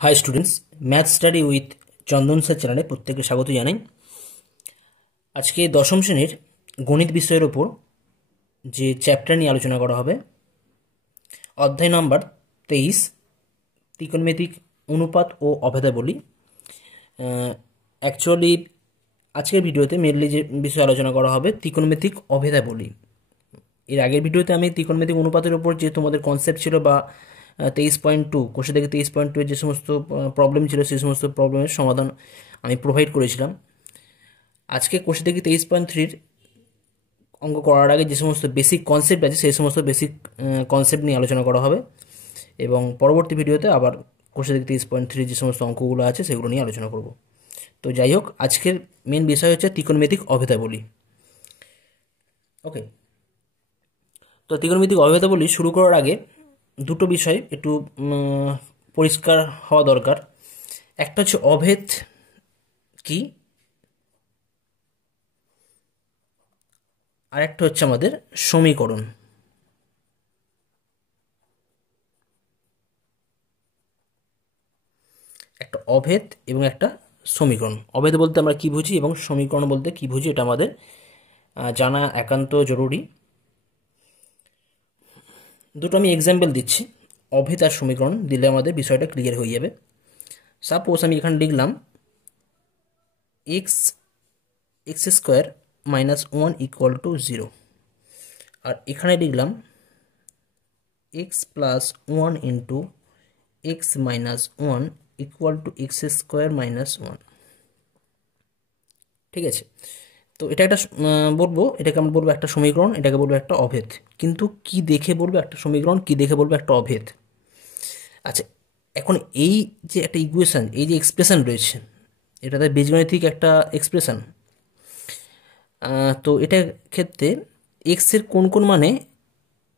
High students, math study with Chandan sir চ্যানেলে প্রত্যেককে স্বাগত জানাই। আজকে দশম শ্রেণীর গণিত বিষয়ের ওপর যে চ্যাপ্টার নিয়ে আলোচনা করা হবে, অধ্যায় নাম্বার 23, ত্রিকোণমিতিক অনুপাত ও অভেদাবলী। অ্যাকচুয়ালি আজকের ভিডিওতে মেনলি যে বিষয়ে আলোচনা করা হবে ত্রিকোণমিতিক অভেদাবলী। এর আগের ভিডিওতে আমি ত্রিকোণমিতিক অনুপাতের ওপর যে তোমাদের কনসেপ্ট ছিল বা 23.2 কোষে থেকে 23.2 এর যে সমস্ত প্রবলেম ছিল সেই সমস্ত প্রবলেমের সমাধান আমি প্রোভাইড করেছিলাম। আজকে কোষে থেকে 23.3 অঙ্ক করার আগে যে সমস্ত বেসিক কনসেপ্ট আছে সেই সমস্ত বেসিক কনসেপ্ট নিয়ে আলোচনা করা হবে এবং পরবর্তী ভিডিওতে আবার কোষে থেকে 23.3 যে সমস্ত অঙ্কগুলো আছে সেগুলো নিয়ে আলোচনা করব। তো যাই হোক, আজকের মেন বিষয় হচ্ছে ত্রিকোণমিতিক অভেদাবলী। ওকে, তো ত্রিকোণমিতিক অভেদাবলী শুরু করার আগে দুটো বিষয় একটু পরিষ্কার হওয়া দরকার। একটা হচ্ছে অভেদ কি, আর একটা হচ্ছে আমাদের সমীকরণ। একটা অভেদ এবং একটা সমীকরণ। অভেদ বলতে আমরা কি বুঝি এবং সমীকরণ বলতে কি বুঝি এটা আমাদের জানা একান্ত জরুরি। দুটো আমি এক্সাম্পল দিচ্ছি, অভেদ আর সমীকরণ দিলে আমাদের বিষয়টা ক্লিয়ার হয়ে যাবে। সাপোজ আমি এখানে লিখলাম x square minus 1 equal to 0, আর এখানে লিখলাম x plus 1 into x minus 1 equal two x square minus 1। ঠিক আছে, তো এটা একটা বলবো, এটাকে আমরা বলবো একটা সমীকরণ, এটাকে বলবো একটা অভেদ। কিন্তু কি দেখে বলবো একটা সমীকরণ, কি দেখে বলবো একটা অভেদ? আচ্ছা, এখন এই যে একটা ইকুয়েশন, এই যে এক্সপ্রেশন রয়েছে, এটাতে বীজগণিতিক একটা এক্সপ্রেশন। তো এটার ক্ষেত্রে এক্সের কোন কোন মানে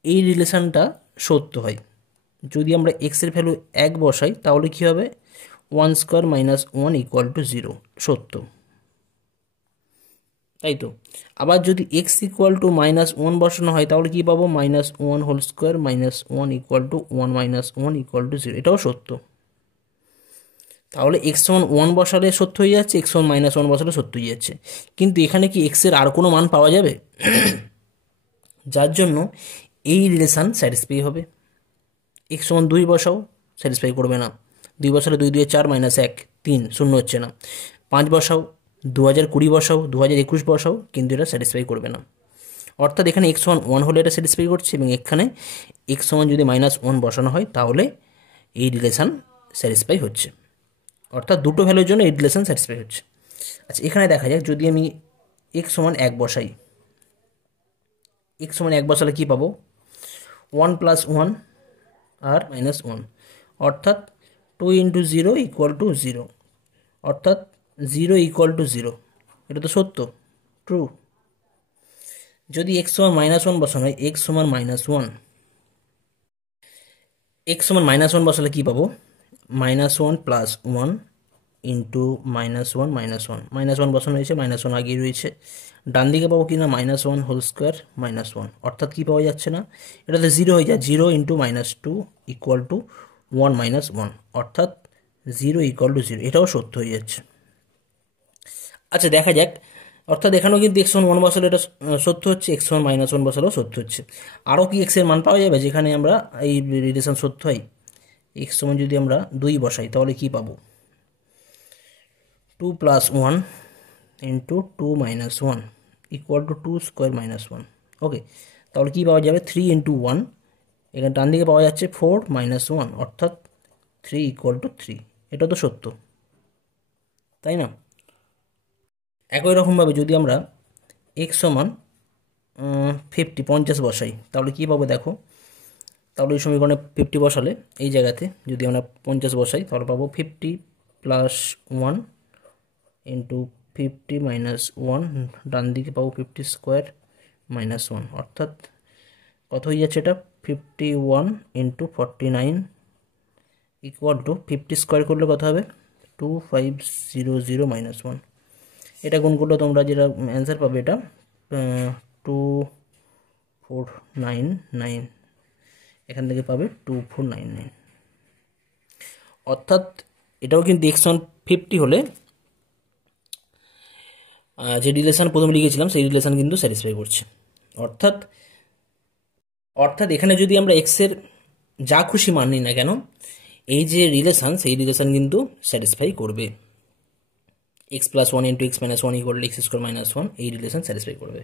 এই রিলেশনটা সত্য হয়। যদি আমরা এক্সের ভ্যালু 1 বসাই তাহলে কি হবে, 1 স্কোয়ার মাইনাস 1 ইকুয়াল টু 0 সত্য, তাই তো। আবার যদি এক্স ইকুয়াল টু মাইনাস 1 বসানো হয় তাহলে কি পাবো, minus 1 whole square minus 1 equal to 1 minus 1 equal to 0, এটাও সত্য। তাহলে এক্স সমান 1 বসালে সত্য হয়ে যাচ্ছে, এক্স সমান মাইনাস 1 বসালে সত্য হয়ে যাচ্ছে। কিন্তু এখানে কি এক্সের আর কোনো মান পাওয়া যাবে? যার জন্য এই রিলেশান স্যাটিসফাই হবে। এক্স সমান 2 বসাও, স্যাটিসফাই করবে না। 2 বসালে 2 2 4 মাইনাস 1 3, শূন্য হচ্ছে না। 5 বসাও, 2020 বসাও, 2021 বসাও, কিন্তু এটা স্যাটিসফাই করবে না। অর্থাৎ এখানে এক্স সমান 1 হলে এটা স্যাটিসফাই করছে এবং এখানে এক্স সমান যদি মাইনাস 1 বসানো হয় তাহলে এই রিলেশান স্যাটিসফাই হচ্ছে। অর্থাৎ দুটো ভ্যালুর জন্য এই রিলেশান স্যাটিসফাই হচ্ছে। আচ্ছা, এখানে দেখা যাক, যদি আমি এক্স সমান 1 বসাই, এক্স সমান 1 বসালে কী পাবো, 1 প্লাস 1 আর মাইনাস 1, অর্থাৎ 2 ইন্টু 0 ইকুয়াল টু 0, অর্থাৎ 0 ইকুয়াল টু 0। এটা তো সত্য, ট্রু। যদি এক্স সমান মাইনাস 1 বসানো হয়, এক্স সমান মাইনাস 1, এক্স সমান মাইনাস 1 বসালে কী পাবো, minus 1 plus 1 into minus 1 minus 1, minus 1 বসানো হয়েছে, মাইনাস 1 আগেই রয়েছে। ডান দিকে পাবো কি না, মাইনাস 1 হোল স্কোয়ার মাইনাস 1, অর্থাৎ কী পাওয়া যাচ্ছে না, এটাতে 0 হয়ে যায়, 0 into minus 2 equal to 1 minus 1, অর্থাৎ 0 ইকুয়াল টু 0, এটাও সত্য হয়ে যাচ্ছে। আচ্ছা, দেখা যাক, অর্থাৎ এখানেও কিন্তু এক্স ওয়ান 1 বসালে এটা সত্য হচ্ছে, এক্স ওয়ান মাইনাস 1 বসালেও সত্য হচ্ছে। আরও কি এক্সের মান পাওয়া যাবে যেখানে আমরা এই রিলেশন সত্য হয়? এক্স সমান যদি আমরা 2 বসাই তাহলে কি পাবো, 2 plus 1 into 2 minus 1 equal two 2 square minus 1। ওকে, তাহলে কী পাওয়া যাবে, 3 ইন্টু 1, এখানে ডান দিকে পাওয়া যাচ্ছে 4 মাইনাস 1, অর্থাৎ 3 ইকুয়াল টু 3, এটা তো সত্য, তাই না? একই রকমভাবে যদি আমরা এক্স সমান 50 বসাই তাহলে কী পাবো দেখো, তাহলে এই সমীকরণে 50 বসালে এই জায়গাতে যদি আমরা 50 বসাই তাহলে পাবো 50 প্লাস 1 ইন্টু 50 মাইনাস 1, ডান দিকে পাবো 50 স্কোয়ার মাইনাস 1, অর্থাৎ কত হয়ে যাচ্ছে এটা, 51 ইন্টু 49 ইকুয়াল টু 50 স্কোয়ার করলে কত হবে, 2500 মাইনাস 1। এটা গুণ করলে তোমরা যেটা অ্যান্সার পাবে এটা 2499, এখান থেকে পাবে 2499। অর্থাৎ এটাও কিন্তু x150 হলে যে রিলেশন প্রথমে লিখেছিলাম সেই রিলেশন কিন্তু স্যাটিসফাই করছে। অর্থাৎ অর্থাৎ এখানে যদি আমরা এক্সের যা খুশি মান নিই না কেন, এই যে রিলেশন সেই রিলেশন কিন্তু স্যাটিসফাই করবে। x+1 × x-1 = x² - 1 এই রিলেশন স্যাটিসফাই করবে।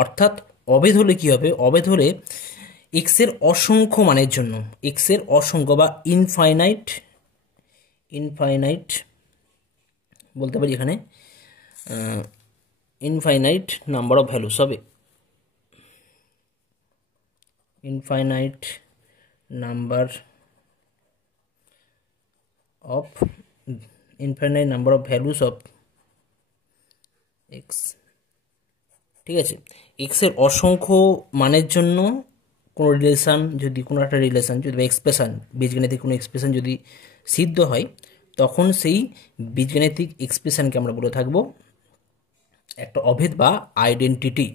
অর্থাৎ অভেদ হলে কি হবে? অভেদ হলে এক্সের অসংখ্য মানের জন্য, এক্সের অসংখ্য বা ইনফাইনাইট বলতে পারি এখানে, ইনফাইনাইট নাম্বার অফ ভ্যালুস হবে, infinite number of values of x. ঠিক আছে, এক্সের অসংখ্য মানের জন্য কোনো রিলেশান যদি, কোনো একটা রিলেশান যদি বা এক্সপ্রেশান, বীজগাণিতিক কোনো এক্সপ্রেশান যদি সিদ্ধ হয়, তখন সেই বীজগাণিতিক এক্সপ্রেশানকে আমরা বলে থাকবো একটা অভেদ বা আইডেন্টিটি।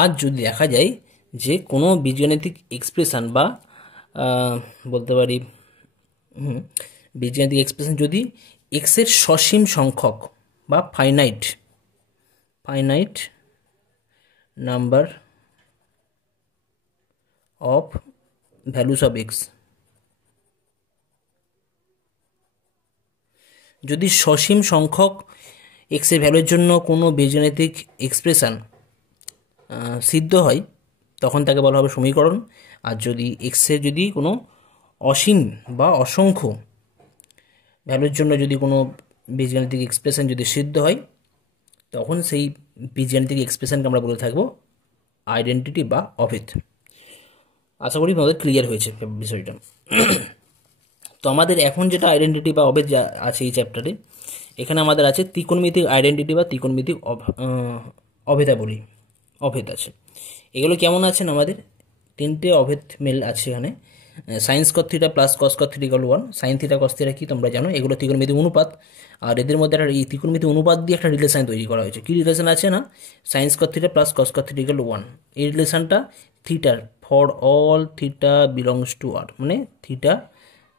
আজ যদি দেখা যায় যে কোনো বীজগাণিতিক এক্সপ্রেশান বা বলতে পারি বীজগাণিতিক এক্সপ্রেশন যদি এক্সের সসীম সংখ্যক বা finite number of values of x, যদি সসীম সংখ্যক এক্সের ভ্যালুর জন্য কোনো বীজগাণিতিক এক্সপ্রেশন সিদ্ধ হয়, তখন তাকে বলা হবে সমীকরণ। আর যদি এক্সের যদি কোনো অসীম বা অসংখ্য ভ্যালুর জন্য যদি কোনো বীজগাণিতিক এক্সপ্রেশন যদি সিদ্ধ হয়, তখন সেই বীজগাণিতিক এক্সপ্রেশনকে আমরা বলে থাকবো আইডেন্টিটি বা অভেদ। আশা করি তোমাদের ক্লিয়ার হয়েছে বিষয়টা। তো আমাদের এখন যেটা আইডেন্টিটি বা অভেদ যা আছে এই চ্যাপ্টারে, এখানে আমাদের আছে ত্রিকোণমিতিক আইডেন্টিটি বা ত্রিকোণমিতিক অভেদাবলী, অভেদ আছে। এগুলো কেমন আছেন? আমাদের তিনটে অভেদ মেল আছে এখানে। Sign square theta plus cos square theta = 1, sine theta cos theta কি তোমরা জানো, এগুলো ত্রিকোণমিতিক অনুপাত। আর এদের মধ্যে একটা এই ত্রিকোণমিতিক অনুপাত দিয়ে একটা রিলেশন তৈরি করা হয়েছে। কি রিলেশন আছে না, sine square theta plus cos square theta = 1। এই রিলেশনটা থিটার for all theta belongs to R, মানে থিটা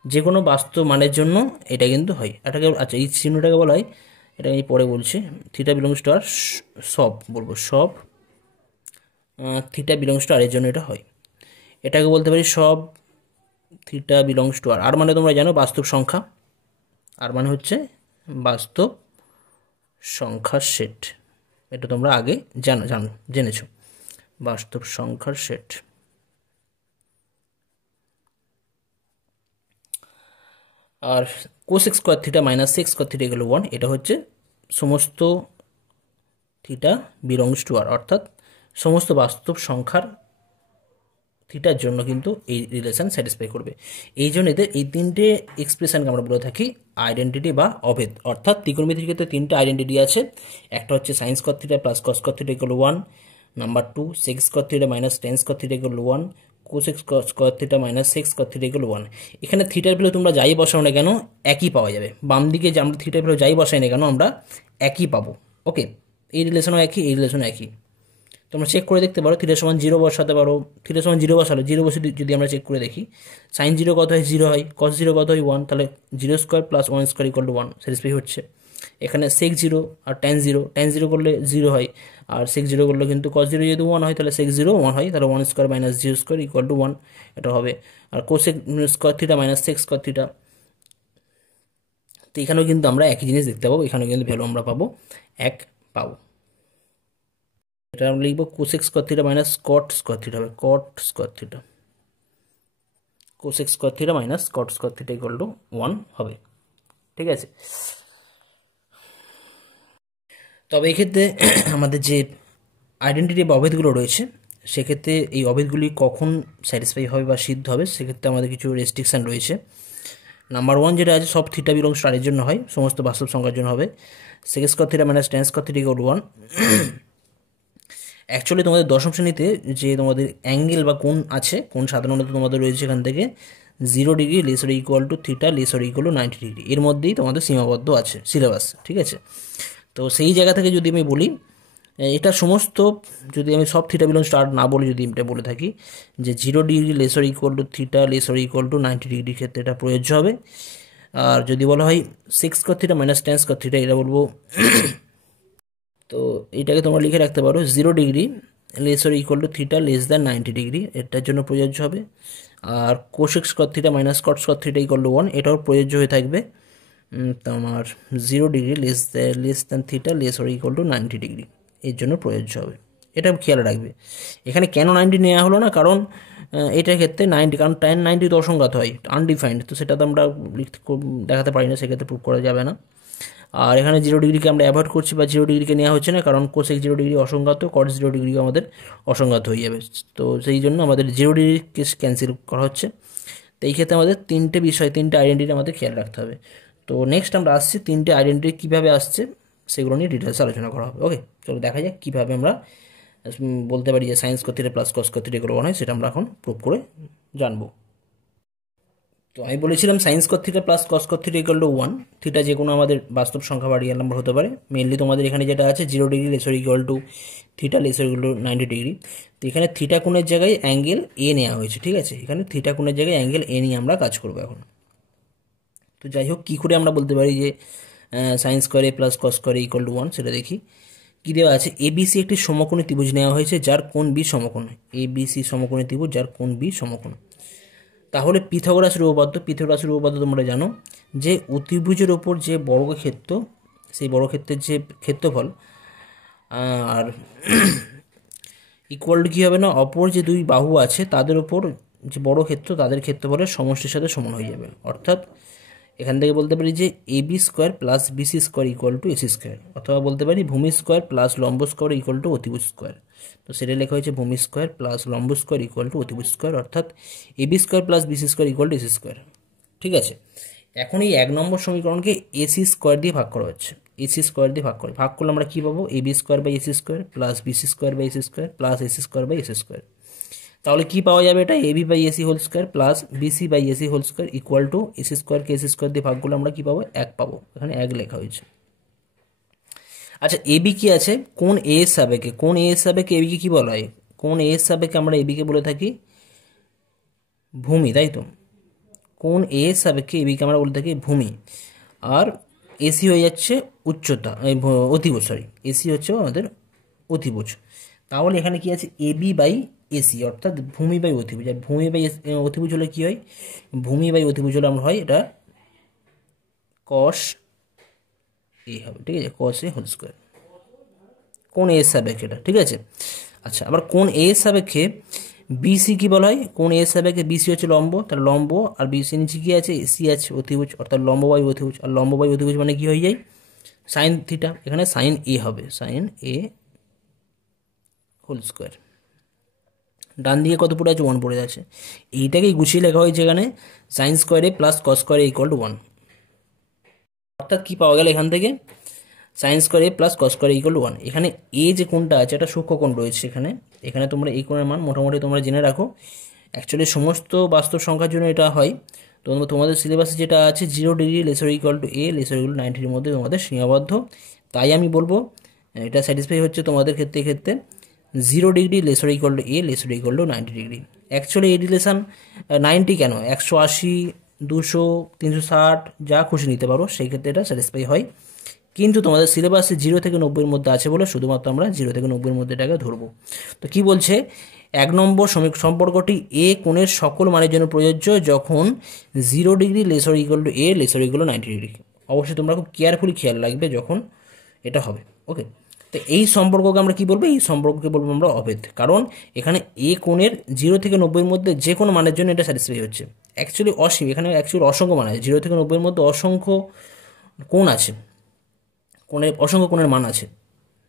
যে কোনো বাস্তব মানের জন্য এটা কিন্তু হয়। এটাকে আচ্ছা এই চিহ্নটাকে বলা হয়, এটা আমি পরে বলছি, থিটা বিলংস টু আর সব বলবো, সব থিটা বিলংস টু আর এর জন্য এটা হয়। এটাকে বলতে পারি সব থিটা বিলংস টু আর। আর মানে তোমরা জানো বাস্তব সংখ্যা, আর মানে হচ্ছে বাস্তব সংখ্যার সেট। এটা তোমরা আগে জেনেছো, বাস্তব সংখ্যার সেট। আর cosec square theta minus sec square theta = 1, এটা হচ্ছে সমস্ত থিটা বিলংস টু আর, অর্থাৎ সমস্ত বাস্তব সংখ্যার থিটার জন্য কিন্তু এই রিলেশন স্যাটিসফাই করবে। এই জন্য এদের এই তিনটে এক্সপ্রেশনকে আমরা বলে থাকি আইডেন্টিটি বা অভেদ। অর্থাৎ ত্রিকোণমিতির ক্ষেত্রে তিনটে আইডেন্টিটি আছে। একটা হচ্ছে sine square theta plus cos square theta = 1, number 2 sec square theta minus tan square theta = 1, cosec square theta minus sec square theta = 1। এখানে থিটার ভ্যালু তোমরা যাই বসাও না কেন একই পাওয়া যাবে। বাম দিকে যে আমরা থিটার ভ্যালু যাই বসাই না কেন আমরা একই পাবো। ওকে, এই রিলেশনও একই, এই রিলেশনও একই। তোমরা চেক করে দেখতে পারো, থিটা সমান 0 বসাতে পারো, থিটা সমান 0 বসালো, 0 বসে যদি আমরা চেক করে দেখি, সাইন 0 কত হয় 0 হয়, কস 0 কত হয় 1, তাহলে 0² + 1² = 1 স্যাটিসফাই হচ্ছে। এখানে সেক 0 আর ট্যান 0 করলে 0 হয়, আর সেক 0 করলে কিন্তু কস 0 যদি 1 হয় তাহলে সেক 0 1 হয়, তাহলে 1² - 0² = 1 এটা হবে। আর cosec square theta minus sec square theta, তো এখানেও কিন্তু আমরা একই জিনিস দেখতে পাবো, এখানেও কিন্তু ভ্যালু আমরা পাবো এক পাবো। এটা আমরা লিখবো cosec square theta minus cot square theta হবে, cot square theta, cosec square theta minus cot square theta = 1 হবে। ঠিক আছে, তবে এক্ষেত্রে আমাদের যে আইডেন্টিটি বা অভেদগুলো রয়েছে, সেক্ষেত্রে এই অভেদগুলি কখন স্যাটিসফাই হবে বা সিদ্ধ হবে, সেক্ষেত্রে আমাদের কিছু রেস্ট্রিকশান রয়েছে। নাম্বার 1 যেটা আছে, সব থিটা বিলংস টু আর এর জন্য হয়, সমস্ত বাস্তব সংখ্যার জন্য হবে। Sec square theta minus tan square theta = 1। Actually তোমাদের দশম শ্রেণীতে যে তোমাদের অ্যাঙ্গেল বা কোণ আছে, কোণ সাধারণত তোমাদের রয়েছে এখান থেকে 0 degree less or equal to theta less or equal to 90 degree, এর মধ্যেই তোমাদের সীমাবদ্ধ আছে সিলেবাস। ঠিক আছে, তো সেই জায়গা থেকে যদি আমি বলি, এটা সমস্ত যদি আমি সব থিটা বিলংস টু আর না বলে যদি এটা বলে থাকি যে 0 degree less or equal to theta less or equal to 90 ডিগ্রির ক্ষেত্রে এটা প্রযোজ্য হবে। আর যদি বলা হয় six cot theta minus ten cot theta, এটা বলবো তো এইটাকে তোমরা লিখে রাখতে পারো 0 degree less or equal to theta less than 90 degree, এটার জন্য প্রযোজ্য হবে। আর cosec square theta minus cot square theta equal to 1, এটাও প্রযোজ্য হয়ে থাকবে তোমার 0 degree less than theta less or equal to 90 degree, এর জন্য প্রযোজ্য হবে। এটা খেয়াল রাখবে। এখানে কেন 90 নেওয়া হলো না, কারণ এটার ক্ষেত্রে 90, কারণ 10-90 তো অসংখ্যাত হয়, আনডিফাইন্ড, তো সেটা তো আমরা দেখাতে পারি না, সেক্ষেত্রে প্রুভ করা যাবে না। আর এখানে 0 ডিগ্রিকে আমরা অ্যাভয়েড করছি বা 0 ডিগ্রিকে নেওয়া হচ্ছে না, কারণ কোসেক 0 ডিগ্রি অসংখ্যাত, কট 0 ডিগ্রি আমাদের অসংখ্যাত হয়ে যাবে, তো সেই জন্য আমাদের 0 ডিগ্রি কেস ক্যান্সেল করা হচ্ছে। তো এই ক্ষেত্রে আমাদের তিনটে আইডেন্টিটি আমাদের খেয়াল রাখতে হবে। তো নেক্সট আমরা আসছি তিনটে আইডেন্টিটি কীভাবে আসছে সেগুলো নিয়ে ডিটেলস আলোচনা করা হবে। ওকে, চলো দেখা যাক কীভাবে আমরা বলতে পারি যে সাইন্স কত থিটা প্লাস কস কত থিটা এগুলো হয়, সেটা আমরা এখন প্রুভ করে জানবো। তো আমি বলেছিলাম science caught theta plus cos caught theta equal to 1, theta যে কোনো আমাদের বাস্তব সংখ্যা বা রিয়েল নাম্বার হতে পারে। মেনলি তোমাদের এখানে যেটা আছে 0 degree lesser equal to theta laser equal to 90 degree. তো এখানে থিটা কোণের জায়গায় অ্যাঙ্গেল এ নেওয়া হয়েছে, ঠিক আছে, এখানে থিটা কোণের জায়গায় অ্যাঙ্গেল এ নিয়ে আমরা কাজ করবো এখন। তো যাই হোক, কী করে আমরা বলতে পারি যে sine square A plus cos square equal to 1, সেটা দেখি। কী দেওয়া আছে, এবিসি একটি সমকোণী ত্রিভুজ নেওয়া হয়েছে যার কোণ বি সমকোণ, এবিসি সমকোণী ত্রিভুজ যার কোণ বি সমকোণ। তাহলে পিথাগোরাসের উপপাদ্য তোমরা জানো যে অতিভুজের ওপর যে বর্গক্ষেত্র, সেই বর্গক্ষেত্রের যে ক্ষেত্রফল আর ইকুয়াল টু কী হবে না, অপর যে দুই বাহু আছে তাদের ওপর যে বর্গক্ষেত্র তাদের ক্ষেত্রফলের সমষ্টির সাথে সমান হয়ে যাবে। অর্থাৎ এখান থেকে বলতে পারি যে AB square plus BC square equal to AC square, অথবা বলতে পারি ভূমি স্কোয়ার প্লাস লম্ব স্কোয়ার ইকুয়াল টু অতিভুজ স্কোয়ার। তো সেটা লেখা হয়েছে ভূমি স্কোয়ার প্লাস লম্ব স্কোয়ার ইকুয়াল টু অতিভুজ স্কোয়ার, অর্থাৎ AB square plus BC square equal to AC square. ঠিক আছে, এখন এই 1 নম্বর সমীকরণকে এসি স্কোয়ার দিয়ে ভাগ করা হচ্ছে, এসি স্কোয়ার দিয়ে ভাগ করলে আমরা কী পাবো, AB square by AC square plus BC square by AC square plus AC square by AC square. তাহলে কি পাওয়া যাবে, এটা AB by AC whole square plus BC by AC whole square equal to AC স্কোয়ারকে AC square দিয়ে ভাগ করলে আমরা কি পাবো, 1 পাবো, এখানে 1 লেখা হয়েছে। আচ্ছা, এবি কি আছে, কোন এ এর সাপেক্ষে, কোন এ এর সাপেক্ষে এবিকে কি বলা হয়, কোন এ এর সাপেক্ষে আমরা এবিকে বলে থাকি ভূমি, তাই তো, কোন এ এর সাপেক্ষে এবিকে আমরা বলে থাকি ভূমি। আর এসি হয়ে যাচ্ছে উচ্চতা, অতিভুজ, সরি এসি হচ্ছে আমাদের অতিভুজ। তাহলে এখানে কি আছে, এবি বাই এসি অর্থাৎ ভূমি বাই অতিভুজ। আর ভূমি বাই অতিভুজ হলে কি হয়, ভূমি বাই অতিভুজ হলে আমরা হয় এটা কস এ হবে, ঠিক আছে, কস এ হোল স্কোয়ার, কোন এ এর সাপেক্ষে এটা, ঠিক আছে। আচ্ছা, আবার কোন এ এর সাপেক্ষে বিসি কি বলা হয়, কোন এ এর সাপেক্ষে বিসি হচ্ছে লম্ব, তাহলে লম্ব, আর বিসি নিচে কি আছে, এসি আছে অতিভুজ, অর্থাৎ লম্ব বাই অতিভুজ। আর লম্ব বাই অতিভুজ মানে কি হয়ে যায়, সাইন থিটা, এখানে সাইন এ হবে, সাইন এ হোল স্কোয়ার। ডান দিকে কত পড়ে আছে, 1 পড়ে আছে, এইটাকেই গুছিয়ে লেখা হয়েছে এখানে sine square A plus cos square A equal to 1। অর্থাৎ কি পাওয়া গেল এখান থেকে, sine square A plus cos square equal to 1। এখানে এ যে কোণটা আছে এটা সূক্ষ্মকোণ রয়েছে এখানে তোমরা এই কোণের মান মোটামুটি তোমরা জেনে রাখো। অ্যাকচুয়ালি সমস্ত বাস্তব সংখ্যার জন্য এটা হয়, তো তোমাদের সিলেবাসে যেটা আছে 0 degree lesser equal two A laser equal to 90 মধ্যে তোমাদের সীমাবদ্ধ। তাই আমি বলবো এটা স্যাটিসফাই হচ্ছে তোমাদের ক্ষেত্রে 0 degree lesser equal two A laser equal to 90 degree. Actually এই রিলেশান 90 কেন, 180, 200, 360 যা খুশি নিতে পারো, সেই ক্ষেত্রে এটা স্যাটিসফাই হয়। কিন্তু তোমাদের সিলেবাসে 0 থেকে 90-এর মধ্যে আছে বলে শুধুমাত্র আমরা 0 থেকে 90-এর মধ্যে এটাকে ধরবো। তো কি বলছে, 1 নম্বর সম্পর্কটি এ কোণের সকল মানের জন্য প্রযোজ্য যখন 0 degree lesser equal two A laser equal to 90 degree. অবশ্যই তোমরা খুব কেয়ারফুলি খেয়াল রাখবে যখন এটা হবে। ওকে, তো এই সম্পর্ককে আমরা কি বলবো, এই সম্পর্ককে বলবো আমরা অভেদ, কারণ এখানে এ কোণের 0 থেকে 90-এর মধ্যে যে কোনো মানের জন্য এটা স্যাটিসফাই হচ্ছে। অ্যাকচুয়ালি অসীম, এখানে অ্যাকচুয়ালি অসংখ্য মান আছে, 0 থেকে 90-এর মধ্যে অসংখ্য কোণ আছে, অসংখ্য কোণের মান আছে,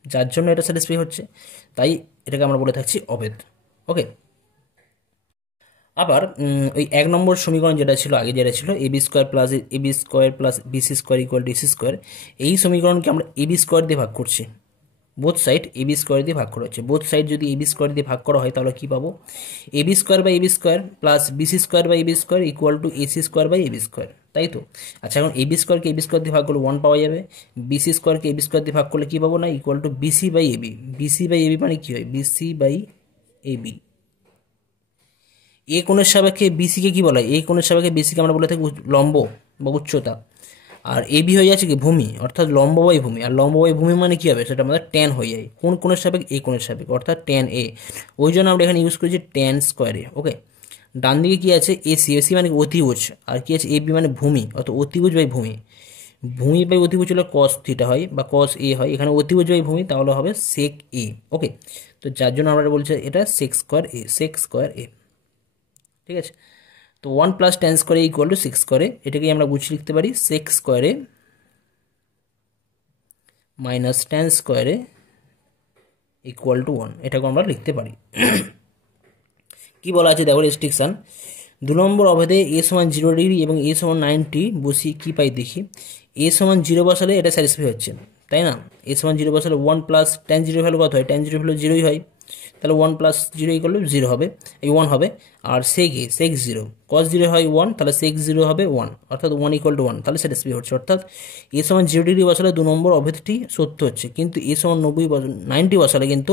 যার জন্য এটা স্যাটিসফাই হচ্ছে, তাই এটাকে আমরা বলে থাকছি অভেদ। ওকে, আবার ওই 1 নম্বর সমীকরণ যেটা ছিল আগে, যেটা ছিল AB square plus BC square equal to AC square, এই সমীকরণকে আমরা এবি স্কোয়ার দিয়ে ভাগ করছি, বোথ সাইড এবি স্কোয়ার দিয়ে ভাগ করা হচ্ছে। বোথ সাইড যদি এবি স্কোয়ার দিয়ে ভাগ করা হয় তাহলে কী পাবো, AB square by AB square plus BC square by AB square equal to AC square by AB square, তাই তো। আচ্ছা, এখন এবি স্কোয়ারকে এবি স্কোয়ার দিয়ে ভাগ করলে 1 পাওয়া যাবে, বিসি স্কোয়ারকে এবি স্কোয়ার দিয়ে ভাগ করলে কী পাবো না, equal to BC by AB. BC by AB মানে কী হয়, বিসি বাই এবি। এ কোণের সাপেক্ষে বিসিকে কী বলা হয়, এই কোণের সাপেক্ষে বিসিকে আমরা বলে থাকি লম্ব বা উচ্চতা, আর এবি হয়ে যাচ্ছে কি ভূমি, অর্থাৎ লম্ব বাই ভূমি। আর লম্ব বাই ভূমি মানে কী হবে, সেটা আমাদের ট্যান হয়ে যায়। কোন কোণের সাপেক্ষে, এই কোণের সাপেক্ষে, অর্থাৎ ট্যান এ। ওই জন্য আমরা এখানে ইউজ করেছি ট্যান স্কোয়ারে। ওকে, ডান দিকে কী আছে এসি, এসি মানে অতিভুজ, আর কি আছে এবি মানে ভূমি, অর্থাৎ অতিভুজ বাই ভূমি। ভূমি বাই অতিভুজ হলে কস থিটা হয় বা কস এ হয়, এখানে অতিভুজ বাই ভূমি তাহলে হবে সেক এ। ওকে, তো যার জন্য আমরা বলছি এটা সেক স্কোয়ার এ, সেক স্কোয়ার এ। ঠিক আছে, তো 1 প্লাস ট্যান স্কোয়ারে ইকুয়াল টু সেক স্কোয়ারে, এটাকেই আমরা গুছিয়ে লিখতে পারি সেক স্কোয়ারে মাইনাস ট্যান স্কোয়ারে ইকুয়াল টু 1, এটাকে আমরা লিখতে পারি। কি বলা আছে দেখো রেস্ট্রিকশান, 2 নম্বর অভেদে এ সমান 0 ডিগ্রি এবং এ সমান 90 বসিয়ে কী পাই দেখি। এ সমান 0 বসালে এটা স্যাটিসফাই হচ্ছে, তাই না? এ সমান 0 বসালে 1 প্লাস ট্যান 0 ভ্যালু কত হয়, ট্যান 0 ভ্যালু 0ই হয়, তাহলে 1 প্লাস 0 ইকুয়াল টু 0 হবে, এই 1 হবে। আর সেক এ, সেক 0, কস 0 হয় 1, তাহলে সেক 0 হবে 1, অর্থাৎ 1 ইকুয়াল টু 1, তাহলে স্যাটিসফাই হচ্ছে। অর্থাৎ এ সমান 0 ডিগ্রি বসালে 2 নম্বর অভেদটি সত্য হচ্ছে, কিন্তু এ সমান 90 বসালে কিন্তু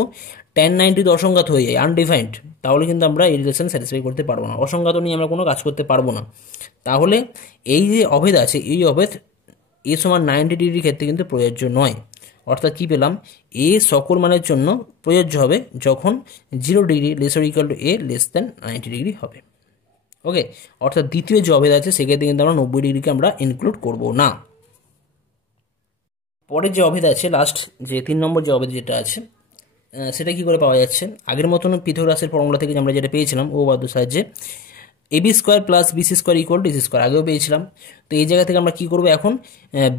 ট্যান 90 তো অসংজ্ঞাত হয়ে যায়, আনডিফাইন্ড, তাহলে কিন্তু আমরা এই রিলেশন স্যাটিসফাই করতে পারবো না, অসংজ্ঞাত নিয়ে আমরা কোনো কাজ করতে পারবো না। তাহলে এই যে অভেদ আছে, এই অভেদ এ সমান 90 ডিগ্রির ক্ষেত্রে কিন্তু প্রযোজ্য নয়। অর্থাৎ কী পেলাম, এ সকল মানের জন্য প্রযোজ্য হবে যখন 0 ডিগ্রি লেসার ইকুয়াল টু এ লেস দ্যান 90 ডিগ্রি হবে। ওকে, অর্থাৎ দ্বিতীয় যে অভেদ আছে সেক্ষেত্রে কিন্তু আমরা 90 ডিগ্রিকে আমরা ইনক্লুড করব না। পরের যে অভেদ আছে, লাস্ট যে 3 নম্বর যে অভেদ যেটা আছে, সেটা কি করে পাওয়া যাচ্ছে, আগের মতন পিথাগোরাসের ফর্মুলা থেকে আমরা যেটা পেয়েছিলাম উপপাদ্য সাহায্যে, AB square plus BC square equal to AC square, আগেও পেয়েছিলাম। তো এই জায়গা থেকে আমরা কী করবো এখন,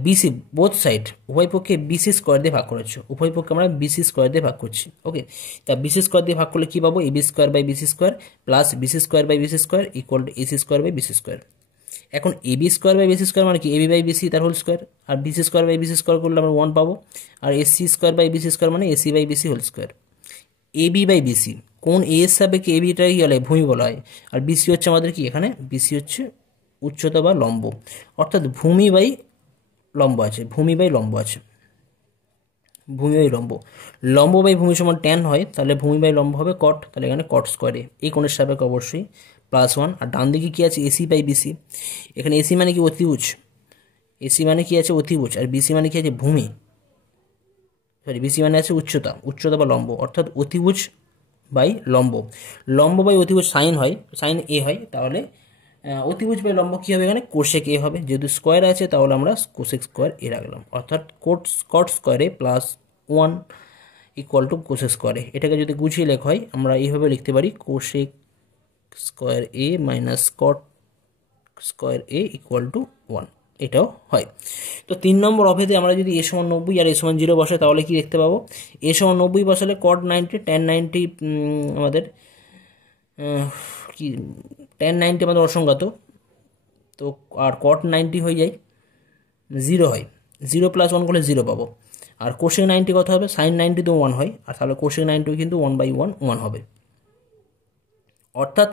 বিসি বোথ সাইড উভয় পক্ষে বিসি স্কোয়ার দিয়ে ভাগ করেছি, উভয় পক্ষে আমরা বিসি স্কোয়ার দিয়ে ভাগ করছি। ওকে, তা বিসি স্কোয়ার দিয়ে ভাগ করলে কী পাবো, AB square by BC square plus BC square by BC square equal to AC square by BC square. এখন AB square by BC square মানে কি, এবি বাই বিসি তার হোল স্কোয়ার, আর BC square by BC square করলে আমরা 1 পাবো, আর AC square by BC square মানে AC by BC whole square. AB by BC, কোন এ এর সাপেক্ষে এবিটাই গেলে ভূমি বলা হয়, আর বিসি হচ্ছে আমাদের কি, এখানে বিসি হচ্ছে উচ্চতা বা লম্ব, অর্থাৎ ভূমি বাই লম্ব আছে, ভূমি বাই লম্ব আছে, ভূমি বাই লম্ব, লম্ব বাই ভূমি সমান ট্যান হয়, তাহলে ভূমি বাই লম্ব হবে কট, তাহলে এখানে কট স্কোয়ারে এই কোণের সাপেক্ষে অবশ্যই প্লাস 1। আর ডান দিকে কী আছে, এসি বাই বিসি, এখানে এসি মানে কি অতিভুজ, এসি মানে কি আছে অতিভুজ, আর বিসি মানে কি আছে ভূমি, সরি বিসি মানে আছে উচ্চতা, উচ্চতা বা লম্ব, অর্থাৎ অতিভুজ বাই লম্ব, লম্ব বাই অতিভুজ সাইন হয়, সাইন এ হয়, তাহলে অতিভুজ বাই লম্ব কী হবে, এখানে কোসেক এ হবে, যেহেতু স্কোয়ার আছে তাহলে আমরা কোসেক স্কোয়ার এ রাখলাম, অর্থাৎ কট স্কোয়ারে প্লাস 1 ইকুয়াল টু কোসেক স্কোয়ারে। এটাকে যদি গুছিয়ে লেখা হয় আমরা এইভাবে লিখতে পারি cosec square A minus cot square A equal to 1, এটাও হয়। তো 3 নম্বর অভেদে আমরা যদি এ সমান 90 আর এ সমান 0 বসাই তাহলে কি দেখতে পাবো, এ সমান 90 বসালে কট 90 ট্যান 90 আমাদের কি ট্যান 90 আমাদের অসংজ্ঞাত, তো আর কট 90 হয়ে যায় 0 হয়, 0 প্লাস 1 করলে 0 পাবো, আর কোসেক 90 কত হবে, সাইন 90 তো 1 হয়, আর তাহলে কোসেক 90 কিন্তু 1/1 হবে। অর্থাৎ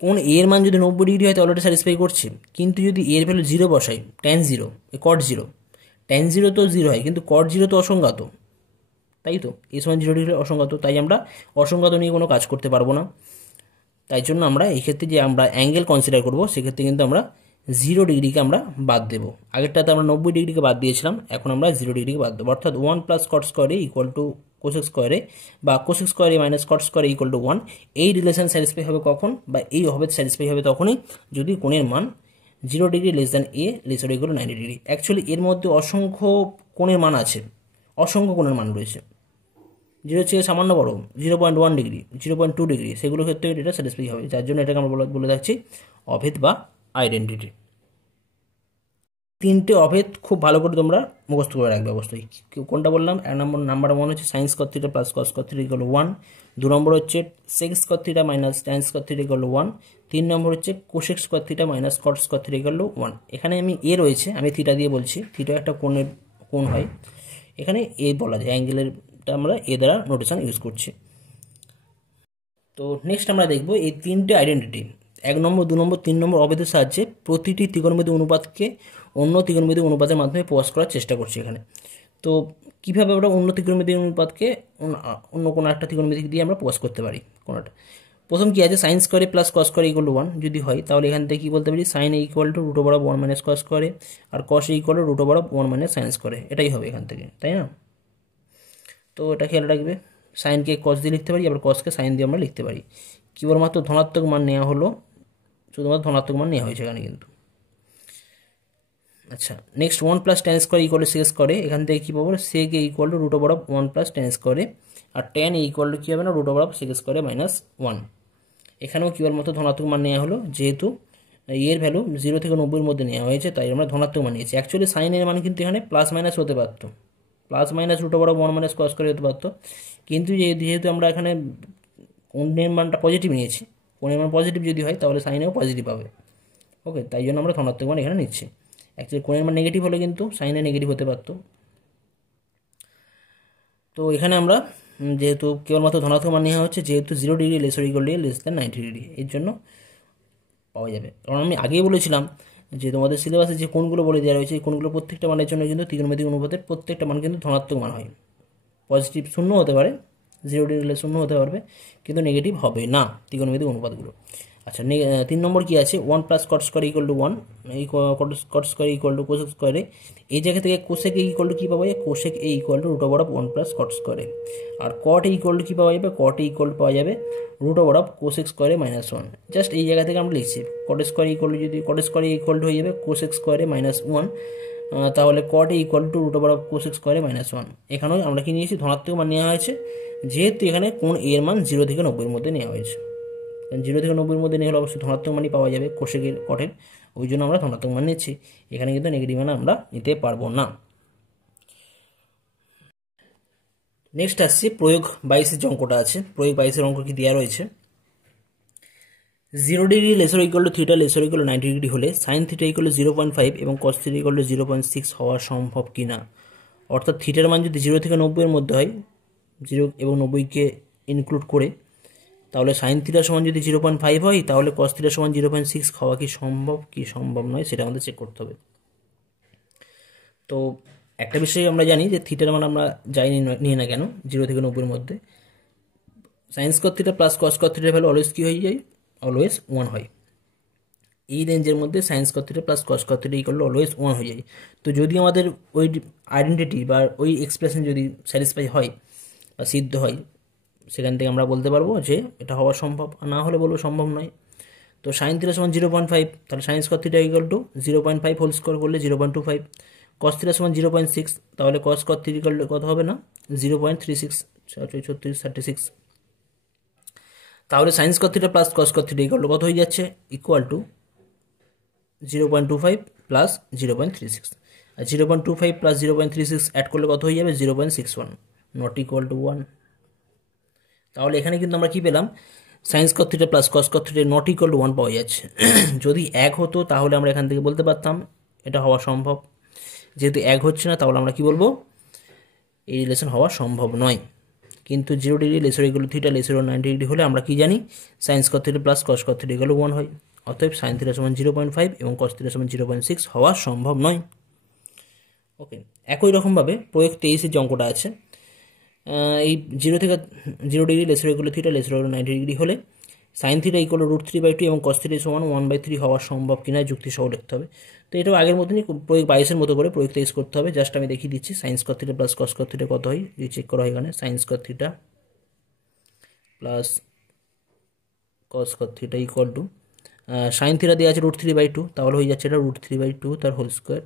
কোন এর মান যদি 90 ডিগ্রি হয় তাহলে ওটা স্যাটিসফাই করছে, কিন্তু যদি এর ভ্যালু 0 বসাই, ট্যান 0 কট 0, ট্যান 0 তো 0 হয়, কিন্তু কট 0 তো অসংজ্ঞাত, তাই তো এ সমান 0 ডিগ্রি অসংজ্ঞাত, তাই আমরা অসংজ্ঞাত নিয়ে কোনো কাজ করতে পারবো না। তাই জন্য আমরা এই ক্ষেত্রে যে আমরা অ্যাঙ্গেল কনসিডার করবো সেক্ষেত্রে কিন্তু আমরা 0 ডিগ্রিকে আমরা বাদ দেবো, আগেরটাতে আমরা 90 ডিগ্রিকে বাদ দিয়েছিলাম, এখন আমরা 0 ডিগ্রিকে বাদ দেবো, অর্থাৎ 1 plus cot square A equal to cosec স্কোয়ারে বা cosec square A minus caught square equal to 1। এই রিলেশন স্যাটিসফাই হবে কখন, বা এই অভেদ স্যাটিসফাই হবে তখনই যদি কোণের মান 0 degree less than a laser equal to 90 degree. Actually এর মধ্যে অসংখ্য কোণের মান আছে, অসংখ্য কোণের মান রয়েছে, 0 চেয়ে সামান্য বড় 0.1 ডিগ্রি, 0.2 ডিগ্রি, সেগুলোর ক্ষেত্রে এটা স্যাটিসফাই হবে, যার জন্য এটাকে আমরা বলে থাকছি অভেদ বা আইডেন্টিটি। 3টে অভেদ খুব ভালো করে তোমরা মুখস্থ করে রাখবে অবশ্যই। কোনটা বললাম, 1 নাম্বার মনে হচ্ছে sine square theta plus cos square theta equal to 1, 2 number হচ্ছে sec square theta minus tan square theta equal to 1, 3 number হচ্ছে cosec square theta minus cot square theta equal to 1। এখানে আমি এ রয়েছে, আমি থিটা দিয়ে বলছি, থিটা একটা কোণ হয়, এখানে এ বলা যায়, অ্যাঙ্গেলেরটা আমরা এ দ্বারা নোটেশন ইউজ করছি। তো নেক্সট আমরা দেখব এই 3টে আইডেন্টিটি 1 নম্বর 2 নম্বর 3 নম্বর অভেদের সাহায্যে প্রতিটি ত্রিকোণমিতি অনুপাতকে অন্য ত্রিকোণমিতি অনুপাতের মাধ্যমে প্রকাশ করার চেষ্টা করছি এখানে। তো কীভাবে আমরা অন্য ত্রিকোণমিতি অনুপাতকে অন্য কোনো একটা ত্রিকোণমিতি দিয়ে আমরা প্রকাশ করতে পারি কোনোটা। প্রথম কি আছে sine square A plus cos square equal to 1 যদি হয় তাহলে এখান থেকে কি বলতে পারি sine A equal to root over of 1 minus cos square A আর cos A equal to root over of 1 minus sine square A, এটাই হবে এখান থেকে, তাই না? তো এটা খেয়াল রাখবে, সাইনকে কস দিয়ে লিখতে পারি, আবার কসকে সাইন দিয়ে আমরা লিখতে পারি। কেবলমাত্র ধনাত্মক মান নেওয়া হলো, শুধুমাত্র ধনাত্মক মান নেওয়া হয়েছে এখানে কিন্তু। আচ্ছা, next 1 plus tan square equal to sec square A, এখান থেকে কী পাবো sec A equal to root over of 1 plus tan square A আর টেন এ ইকুয়াল টু কী হবে না রুট ওভার অফ সেক স্কোয়ারে মাইনাস 1। এখানেও কেবলমাত্র ধনাত্মক মান নেওয়া হলো, যেহেতু এর ভ্যালু 0 থেকে 90-এর মধ্যে নেওয়া হয়েছে তাই আমরা ধনাত্মক মান নিয়েছি। অ্যাকচুয়ালি সাইনের মান কিন্তু এখানে প্লাস মাইনাস হতে পারত, plus minus root over of 1 minus cos square হতে পারতো, কিন্তু যেহেতু আমরা এখানে কোণের মানটা পজিটিভ নিয়েছি, কোণের মান পজিটিভ যদি হয় তাহলে সাইনেও পজিটিভ হবে। ওকে, তাই জন্য আমরা ধনাত্মক মান এখানে নিচ্ছি। অ্যাকচুয়ালি কোণের মান নেগেটিভ হলে কিন্তু সাইনে নেগেটিভ হতে পারতো। তো এখানে আমরা যেহেতু কেবলমাত্র ধনাত্মক মান নেওয়া হচ্ছে, যেহেতু 0 degree less equal to less than 90 degree, এর জন্য পাওয়া যাবে। কারণ আমি আগেই বলেছিলাম যে তোমাদের সিলেবাসে যে কোণগুলো বলে দেওয়া রয়েছে এই কোণগুলো প্রত্যেকটা মানের জন্য কিন্তু ত্রিকোণমিতিক অনুপাতের প্রত্যেকটা মান কিন্তু ধনাত্মক মান হয়। পজিটিভ শূন্য হতে পারে, 0 ডিগ্রি লেস শূন্য হতে পারবে, কিন্তু নেগেটিভ হবে না ত্রিকোণমিতিক অনুপাতগুলো। আচ্ছা, 3 নম্বর কি আছে 1 plus cot square equal to 1, এই cot square equal to cosec স্কোয়ারে, এই জায়গা থেকে কোসেক এ ইকুয়াল টু কী পাওয়া যায় cosec A equal to root over of 1 plus cot স্কোয়ারে, আর কট এ ইকুয়াল টু কী পাওয়া যাবে কট এ ইকুয়াল টু পাওয়া যাবে root over of cosec square A minus 1। Just এই জায়গা থেকে আমরা লিখছি কট স্কোয়ার ইকুয়াল টু, যদি কট স্কোয়ারে ইকুয়াল টু হয়ে যাবে কোসেক স্কোয়ারে মাইনাস 1, তাহলে cot A equal to root over of cosec square A minus 1। এখানেও আমরা কি নিয়েছি ধনাত্মক মান নেওয়া হয়েছে, যেহেতু এখানে কোণ এর মান 0 থেকে 90-এর মধ্যে নেওয়া হয়েছে। 0 থেকে 90-এর মধ্যে নিয়ে হলে অবশ্যই ধনাত্মক মানই পাওয়া যাবে কোসেকের কটের, ওই জন্য আমরা ধনাত্মক মান নিচ্ছি। এখানে কিন্তু নেগেটিভ মান আমরা নিতে পারবো না। নেক্সট আসছে প্রয়োগ 22-এর যে অঙ্কটা আছে, প্রয়োগ 22-এর অঙ্ক কি দেওয়া রয়েছে 0 degree lesser equal to theta laser equal to 90 degree হলে সাইন থিটা ইকুয়াল টু 0.5 এবং কস থিটা ইকুয়াল টু 0.6 হওয়া সম্ভব কিনা। অর্থাৎ থিটার মান যদি 0 থেকে 90-এর মধ্যে হয়, 0 এবং 90-কে ইনক্লুড করে, তাহলে সাইন থিটা সমান যদি 0.5 হয় তাহলে কস থিটা সমান 0.6 হওয়া কি সম্ভব কি সম্ভব নয় সেটা আমাদের চেক করতে হবে। তো একটা বিষয় আমরা জানি যে থিটার মান আমরা যাই নিয়ে না কেন 0 থেকে 90-এর মধ্যে, sign square theta plus cos square থিটার ভ্যালু অলওয়েজ কী হয়ে যায় অলওয়েজ 1 হয়। এই রেঞ্জের মধ্যে sign square theta plus cos square theta equal two always 1 হয়ে যায়। তো যদি আমাদের ওই আইডেন্টিটি বা ওই এক্সপ্রেশন যদি স্যাটিসফাই হয় বা সিদ্ধ হয়, সেখান থেকে আমরা বলতে পারবো যে এটা হওয়া সম্ভব, আর না হলে বলবো সম্ভব নয়। তো সাইন থিটা সমান 0.5, তাহলে sine square theta equal to 0.5 whole square করলে 0.25, কস থিটা সমান 0.6, তাহলে cos square theta equal to কত হবে না 0.36, 36, তাহলে sine square theta plus cos square theta equal to কত হয়ে যাচ্ছে ইকুয়াল টু 0.25 প্লাস 0.36, আর 0.25 প্লাস 0.36 অ্যাড করলে কত হয়ে যাবে 0.61, নট ইকুয়াল টু 1। তাহলে এখানে কিন্তু আমরা কি পেলাম sign square theta plus cos square theta not equal to 1 পাওয়া যাচ্ছে। যদি 1 হতো তাহলে আমরা এখান থেকে বলতে পারতাম এটা হওয়া সম্ভব, যেহেতু 1 হচ্ছে না তাহলে আমরা কি বলবো এই রিলেশন হওয়া সম্ভব নয়। কিন্তু 0 degree lesser equal to theta lesser 90 degree হলে আমরা কি জানি sine square theta plus cos square theta equal to 1 হয়। অতএব সাইন থিটা সমান 0.5 এবং কস থিটা সমান 0.6 হওয়া সম্ভব নয়। ওকে, একই রকমভাবে প্রয়োগ 23-এর যে অঙ্কটা আছে, এই 0 থেকে 0 degree lesser equal to theta laser equal to 90 degree হলে সাইন থিটা ইকুয়াল টু √3/2 এবং কস থিটা সমান 1/3 হওয়া সম্ভব কিনা যুক্তি সহ লিখতে হবে। তো এটাও আগের মতনই প্রয়োগ 22-এর মতো করে প্রয়োগ 23 করতে হবে। জাস্ট আমি দেখিয়ে দিচ্ছি sign square theta plus cos square theta কত হয় যদি চেক করা হয়, এখানে sign square theta plus cos square theta equal two sine theta দেওয়া আছে √3/2, তাহলে হয়ে যাচ্ছে এটা √3/2 তার হোল স্কোয়ার,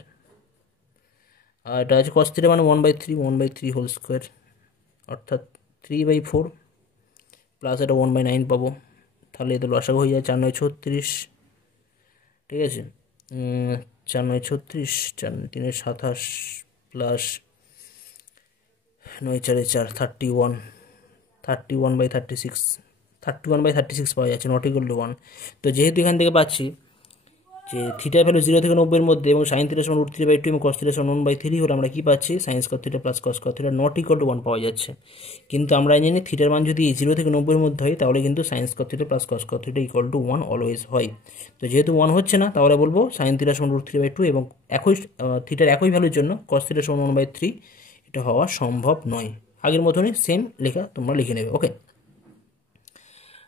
আর এটা আছে কস থিটা মানে 1/3 হোল স্কোয়ার, অর্থাৎ 3/4 প্লাস এটা 1/9 পাবো। তাহলে এতে লসাগু হয়ে যায় 4 9 36, ঠিক আছে 4 9 36, 4 3 27 প্লাস 9 4 4 31, 31/36 পাওয়া যাচ্ছে, নট ইকুয়াল টু 1। তো যেহেতু এখান থেকে পাচ্ছি যে থিটার ভ্যালু 0 থেকে 90-এর মধ্যে এবং সাইন থিটা সমান √3/2 এবং কস থিটা সমান 1/3 হলে আমরা কি পাচ্ছি sign square theta plus cos square theta not equal to 1 পাওয়া যাচ্ছে। কিন্তু আমরা জানি থিটার মান যদি 0 থেকে 90-এর মধ্যে হয় তাহলে কিন্তু sign square theta plus cos square theta equal to 1 always হয়। তো যেহেতু 1 হচ্ছে না তাহলে বলবো সাইন থিটা সমান √3/2 এবং একই থিটার একই ভ্যালুর জন্য কস থিটা সমান 1/3 এটা হওয়া সম্ভব নয়। আগের মতনই সেম লেখা তোমরা লিখে নেবে। ওকে,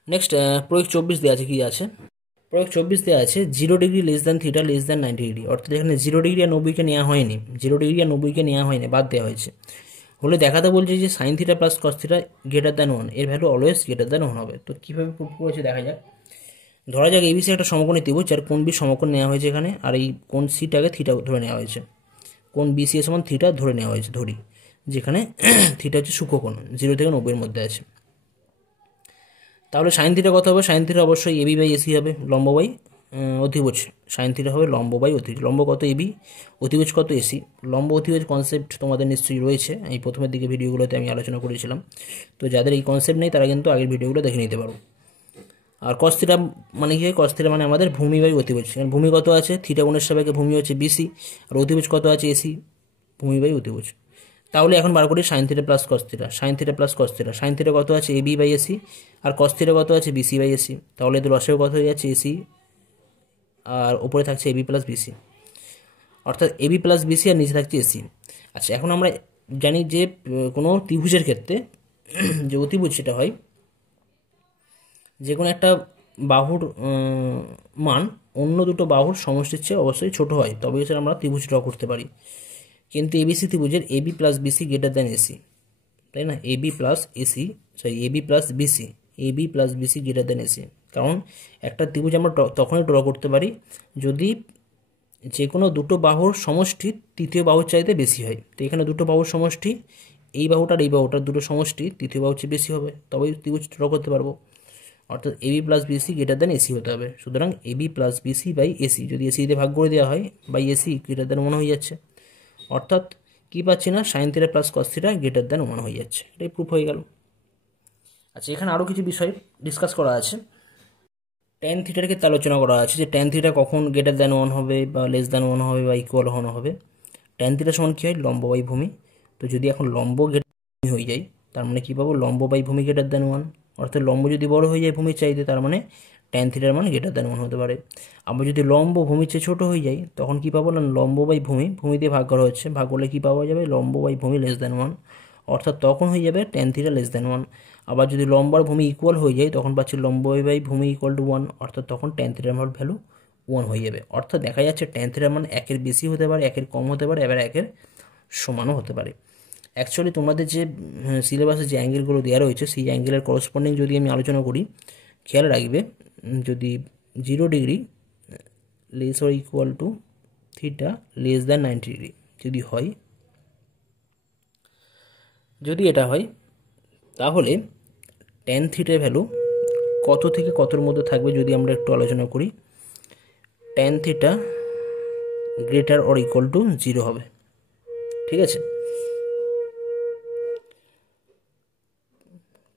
নেক্সট প্রয়োগ 24 দেওয়া আছে, কি আছে প্রয়োগ 24 দেওয়া আছে 0 degree less than theta less than 90 degree, অর্থাৎ এখানে 0 ডিগ্রি আর 90কে নেওয়া হয়নি, 0 ডিগ্রি আর 90কে নেওয়া হয়নি, বাদ দেওয়া হয়েছে। হলে দেখাতে বলছে যে sign theta plus cos theta greater than 1, এর ভ্যালু অলওয়েজ গ্রেটার দ্যান 1 হবে। তো কীভাবে প্রুভ করেছে দেখা যাক। ধরা যাক এবিসি একটা সমকোণী ত্রিভুজ, যার কোণ বি সমকোণ নেওয়া হয়েছে এখানে, আর এই কোণ সিটাকে থিটা ধরে নেওয়া হয়েছে, কোণ বিসি এর সমান থিটা ধরে নেওয়া হয়েছে, ধরি যেখানে থিটা হচ্ছে সূক্ষ্মকোণ 0 থেকে 90 এর মধ্যে আছে। তাহলে সাইন থিটা কত হবে? সাইন থিটা অবশ্যই এবি বাই এসি হবে, লম্ব বাই অতিভুজ। সাইন থিটা হবে লম্ব বাই অতিভুজ। লম্ব কত? এবি, অতিভুজ কত? এসি। লম্ব অতিভুজ কনসেপ্ট তোমাদের নিশ্চয়ই রয়েছে, এই প্রথমের দিকে ভিডিওগুলোতে আমি আলোচনা করেছিলাম। তো যাদের এই কনসেপ্ট নেই তারা কিন্তু আগের ভিডিওগুলো দেখে নিতে পারো। আর কস থিটা মানে কি হয়? কস থিটা মানে আমাদের ভূমি বাই অতিভুজ। ভূমি কত আছে? থিটা কোণের সাপেক্ষে ভূমি হচ্ছে বিসি, আর অতিভুজ কত আছে? এসি। ভূমি বাই অতিভুজ। তাহলে এখন বার করি sine theta plus cos theta. Sine theta plus cos theta, sine theta কত আছে? এবি বাই এসি, আর কস থিটা কত আছে? BC by AC. তাহলে এদের লসাগু কত হয়ে যাচ্ছে? এসি, আর উপরে থাকছে এবি প্লাস বিসি, অর্থাৎ এবি প্লাস বিসি, আর নিচে থাকছে এসি। আচ্ছা, এখন আমরা জানি যে কোনো ত্রিভুজের ক্ষেত্রে যে অতিভুজ সেটা হয় যে কোনো একটা বাহুর মান অন্য দুটো বাহুর সমষ্টির চেয়ে অবশ্যই ছোট হয়, তবে সেটা আমরা ত্রিভুজ ড্র করতে পারি। কিন্তু এবিসি ত্রিভুজের AB plus BC greater than AC, তাই না? AB plus AC, sorry AB plus BC, AB plus BC greater than AC. কারণ একটা ত্রিভুজ আমরা তখনই ড্র করতে পারি যদি যে কোনো দুটো বাহুর সমষ্টি তৃতীয় বাহুর চাইতে বেশি হয়। তো এখানে দুটো বাহুর সমষ্টি, এই বাহুটার এই বাহুটার দুটো সমষ্টি তৃতীয় বাহুর চেয়ে বেশি হবে, তবেই ত্রিভুজ ড্র করতে পারবো। অর্থাৎ AB plus BC greater than AC হতে হবে। সুতরাং AB plus BC by AC, যদি এসি দিয়ে ভাগ করে দেওয়া হয় বাই এসি গ্রেটার দ্যান 1 হয়ে যাচ্ছে। অর্থাৎ কি পাচ্ছি না? Sign theta plus cos theta greater than 1 হয়ে যাচ্ছে। এটাই প্রুফ হয়ে গেল। আচ্ছা, এখানে আরও কিছু বিষয় ডিসকাস করা আছে। ট্যান থিটার ক্ষেত্রে আলোচনা করা আছে যে ট্যান থিটা কখন গ্রেটার দ্যান 1 হবে বা লেস দ্যান 1 হবে বা ইকুয়াল 1 হবে। ট্যান থিটা সমান কী হয়? লম্ব বাই ভূমি। তো যদি এখন লম্ব ভূমি হয়ে যায়, তার মানে কী পাবো? লম্ব বাই ভূমি গ্রেটার দ্যান 1। অর্থাৎ লম্ব যদি বড় হয়ে যায় ভূমির চাইতে, তার মানে ট্যান থিটার মান গ্রেটার দ্যান 1 হতে পারে। আবার যদি লম্ব ভূমির চেয়ে ছোটো হয়ে যায়, তখন কী পাবো? না লম্ব বাই ভূমি, ভূমি দিয়ে ভাগ করা হচ্ছে, ভাগ করলে কী পাওয়া যাবে? লম্ব বাই ভূমি লেস দ্যান 1, অর্থাৎ তখন হয়ে যাবে ট্যান থিটা লেস দ্যান 1। আবার যদি লম্ব আর ভূমি ইকুয়াল হয়ে যায়, তখন পাচ্ছি লম্ব বাই ভূমি ইকুয়াল টু 1, অর্থাৎ তখন ট্যান থিটার ভ্যালু 1 হয়ে যাবে। অর্থাৎ দেখা যাচ্ছে ট্যান থিটার মান 1-এর বেশি হতে পারে, 1-এর কম হতে পারে, এবার 1-এর সমানও হতে পারে। অ্যাকচুয়ালি তোমাদের যে সিলেবাসে যে অ্যাঙ্গেলগুলো দেওয়া রয়েছে, সেই অ্যাঙ্গেলের করসপন্ডিং যদি আমি আলোচনা করি, খেয়াল রাখবে যদি 0 degree less or equal to theta less than 90 degree যদি হয়, যদি এটা হয়, তাহলে ট্যান থিটার ভ্যালু কত থেকে কতর মধ্যে থাকবে যদি আমরা একটু আলোচনা করি। Tan theta greater or equal to 0 হবে। ঠিক আছে,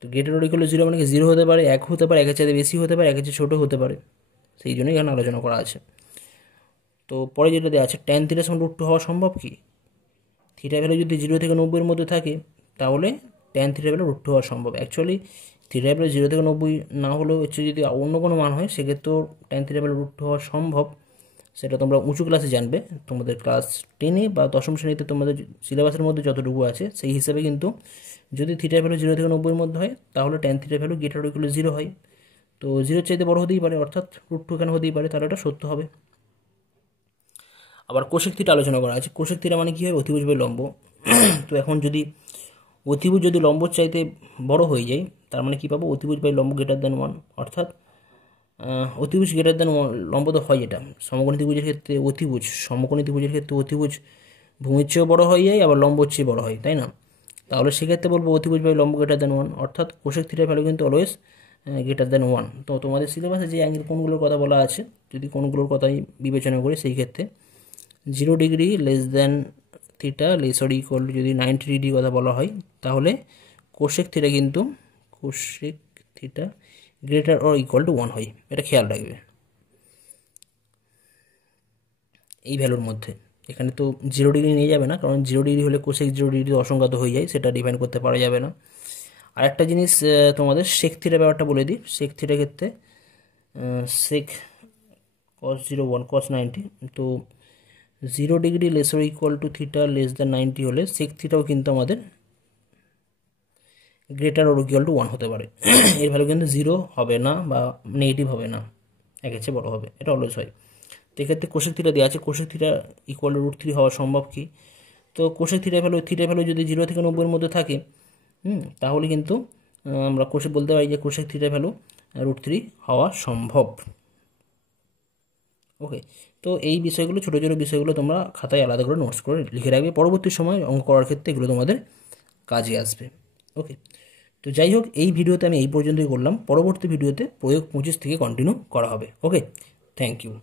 তো গ্রেটার অর ইকুয়াল টু 0 মানে কি? 0 হতে পারে, 1 হতে পারে, 1-এর চাইতে বেশি হতে পারে, 1-এর চেয়ে ছোটো হতে পারে, সেই জন্যই এখানে আলোচনা করা আছে। তো পরে যেটা দেওয়া আছে, ট্যান থিটার সমান √2 হওয়া সম্ভব কি? থিটা ভ্যালু যদি 0 থেকে 90-এর মধ্যে থাকে, তাহলে ট্যান থিটা ভ্যালু √2 হওয়া সম্ভব। অ্যাকচুয়ালি থিটা ভ্যালু 0 থেকে 90 না হলেও হচ্ছে যদি অন্য কোনো মান হয়, সেক্ষেত্রেও ট্যান থিটা ভ্যালু √2 হওয়া সম্ভব। সেটা তোমরা উঁচু ক্লাসে জানবে, তোমাদের ক্লাস 10-এ বা 10ম শ্রেণীতে তোমাদের সিলেবাসের মধ্যে যতটুকু আছে সেই হিসাবে। কিন্তু যদি থিটা ভ্যালু 0 থেকে 90-এর মধ্যে হয়, তাহলে tan theta value greater or equal to 0 হয়। তো 0-এর চাইতে বড় হতেই পারে, অর্থাৎ √2 এখানে হতেই পারে, তাহলে এটা সত্য হবে। আবার কোসেক থিটা আলোচনা করা আছে। কোসেক থিটা মানে কি হয়? অতিভুজ বাই লম্ব। তো এখন যদি অতিভুজ যদি লম্বর চাইতে বড় হয়ে যায়, তার মানে কি পাবো? অতিভুজ বাই লম্ব গ্রেটার দ্যান 1, অর্থাৎ অতিভুজ গ্রেটার দ্যান লম্ব তো হয় এটা। সমকোণী ত্রিভুজের ক্ষেত্রে অতিভুজ, সমকোণী ত্রিভুজের ক্ষেত্রে অতিভুজ ভূমির চেয়েও বড় হয়ে যায়, আবার লম্বর চেয়ে বড় হয়, তাই না? তাহলে সেক্ষেত্রে বলবো অতিভুজ বাই লম্ব গ্রেটার দ্যান 1, অর্থাৎ কোসেক থিটার ভ্যালু কিন্তু অলওয়েজ গ্রেটার দ্যান 1। তো তোমাদের সিলেবাসে যে অ্যাঙ্গেল কোণগুলোর কথা বলা আছে, যদি কোণগুলোর কথাই বিবেচনা করি, সেই ক্ষেত্রে 0 degree less than theta less or equal two যদি 90 ডিগ্রি কথা বলা হয়, তাহলে কোসেক থিটা কিন্তু cosec theta greater or equal to 1 হয়। এটা খেয়াল রাখবে এই ভ্যালুর মধ্যে। এখানে তো 0 ডিগ্রি নিয়ে যাবে না, কারণ 0 ডিগ্রি হলে কোসেক 0 ডিগ্রি অসংজ্ঞাত হয়ে যায়, সেটা ডিফাইন করতে পারা যাবে না। আর একটা জিনিস তোমাদের সেক থিটার ব্যাপারটা বলে দিই। সেক থিটার ক্ষেত্রে সেক cos 0 1 cos 90, তো 0 degree less or equal to theta less than 90 হলে সেক থিটাও কিন্তু আমাদের গ্রেটার অর ইকুয়াল টু 1 হতে পারে। এর ভ্যালু কিন্তু 0 হবে না বা নেগেটিভ হবে না, একের চেয়ে বড় হবে, এটা অলওয়েজ হয়। তো এক্ষেত্রে কোশেক থিটা দেওয়া আছে, কোশেক থিটা ইকুয়াল টু √3 হওয়া সম্ভব কি? তো কোশেক থিটা ভ্যালু যদি 0 থেকে 90-এর মধ্যে থাকে, তাহলে কিন্তু আমরা কোশেক বলতে পারি যে কোশেক থিটা ভ্যালু √3 হওয়া সম্ভব। ওকে, তো এই বিষয়গুলো, ছোটো ছোটো বিষয়গুলো তোমরা খাতায় আলাদা করে নোটস করে লিখে রাখবে, পরবর্তী সময় অঙ্ক করার ক্ষেত্রে এগুলো তোমাদের কাজে আসবে। ওকে, তো যাই হোক, এই ভিডিওতে আমি এই পর্যন্তই করলাম, পরবর্তী ভিডিওতে প্রয়োগ 25 থেকে কন্টিনিউ করা হবে। ওকে, থ্যাংক ইউ।